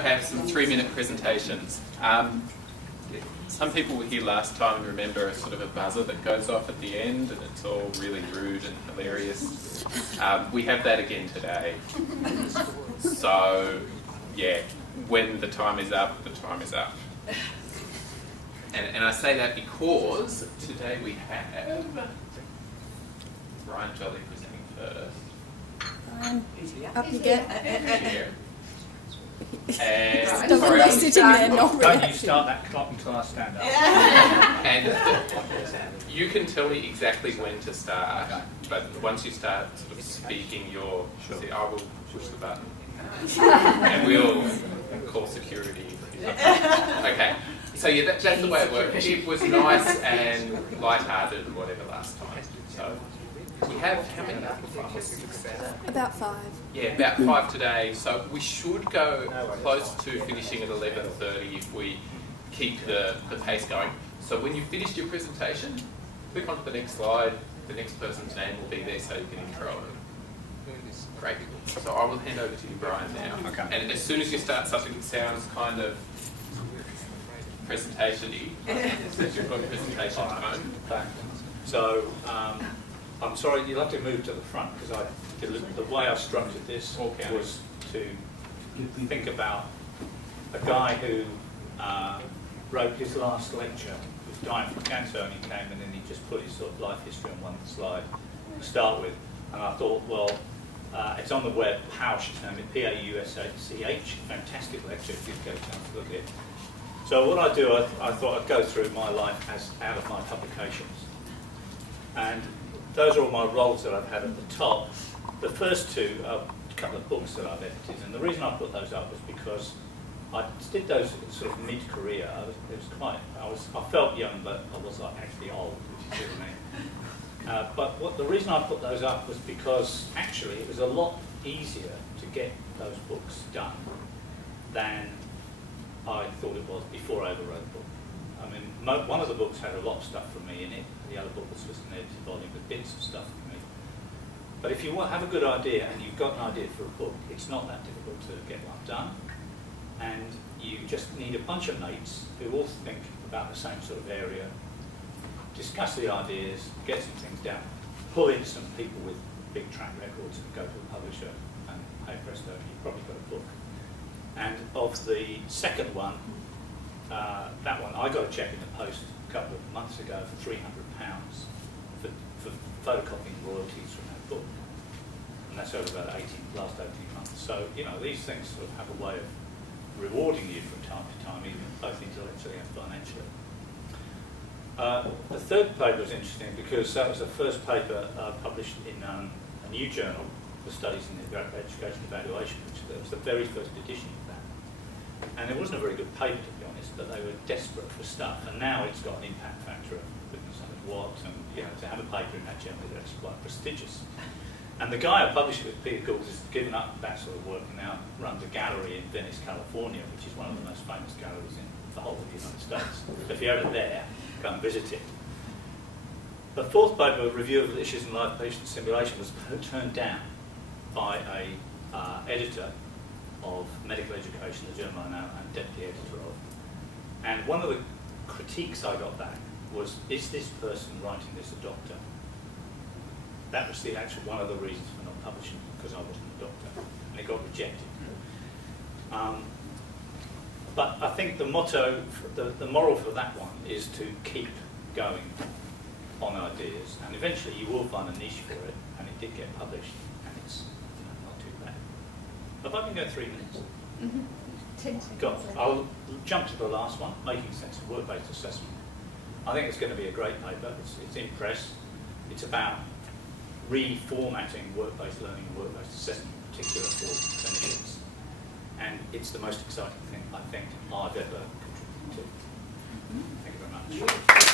Have some 3-minute presentations. Some people were here last time and remember a sort of a buzzer that goes off at the end and it's all really rude and hilarious. We have that again today. So, yeah, when the time is up, the time is up. And I say that because today we have Brian Jolly presenting first. Up you get. And sitting there, not really. Don't you start that clock until I stand up. And you can tell me exactly when to start, but once you start sort of speaking your, I will push the button. And we'll call security. Okay, so yeah, that's the way it worked. It was nice and light-hearted and whatever last time. So we have, how many? 5? About 5. Yeah, about 5 today. So we should go close to finishing at 11:30 if we keep the pace going. So when you've finished your presentation, click onto the next slide. The next person's name will be there so you can intro them. Great. So I will hand over to you, Brian, now. Okay. And as soon as you start something that sounds kind of presentation-y, since you've got a presentation tone. So, I'm sorry, you'll have to move to the front because the way I structured this was to think about a guy who wrote his last lecture. He was dying from cancer and he came and then he just put his sort of life history on one slide to start with. And I thought, well, it's on the web, Pausch, his name is P-A-U-S-H, fantastic lecture if you get a chance to look at it. So what I do, I thought I'd go through my life as out of my publications. And those are all my roles that I've had at the top. The first two are a couple of books that I've edited, and the reason I put those up was because I did those sort of mid-career. I felt young, but I was like actually old, which is me. But the reason I put those up was because actually it was a lot easier to get those books done than I thought it was before I ever wrote the book. I mean, one of the books had a lot of stuff from me in it. The other book was just an edited volume with bits of stuff from me. But if you have a good idea and you've got an idea for a book, it's not that difficult to get one done. And you just need a bunch of mates who all think about the same sort of area, discuss the ideas, get some things down, pull in some people with big track records and go to a publisher and hey presto, you've probably got a book. And of the second one, that one, I got a check in the post a couple of months ago for £300 for photocopying royalties from that book. And that's over about last 18 months. So, you know, these things sort of have a way of rewarding you from time to time, even both intellectually and financially. The third paper was interesting because that was the first paper published in a new journal for studies in education evaluation, which was the very first edition of that. And it wasn't a very good paper, to be honest, but they were desperate for stuff. And now it's got an impact factor of goodness knows what, and you know, to have a paper in that journal is actually quite prestigious. And the guy who published it with Peter Gould has given up that sort of work and now runs a gallery in Venice, California, which is one of the most famous galleries in the whole of the United States. So if you're ever there, go and visit it. The fourth paper, Review of Issues in Live Patient Simulation, was turned down by a editor of Medical Education, the journal I now am deputy editor of. And one of the critiques I got back was, is this person writing this a doctor? That was the actual one of the reasons for not publishing it, because I wasn't a doctor, and it got rejected. But I think the motto, the moral for that one is to keep going on ideas, and eventually you will find a niche for it, and it did get published, and it's not too bad. Have I been going 3 minutes? I'll jump to the last one, Making Sense of Work-Based Assessment. I think it's going to be a great paper. It's in press. It's about reformatting work-based learning and work-based assessment, in particular for clinicians. And it's the most exciting thing I think I've ever contributed to. Thank you very much.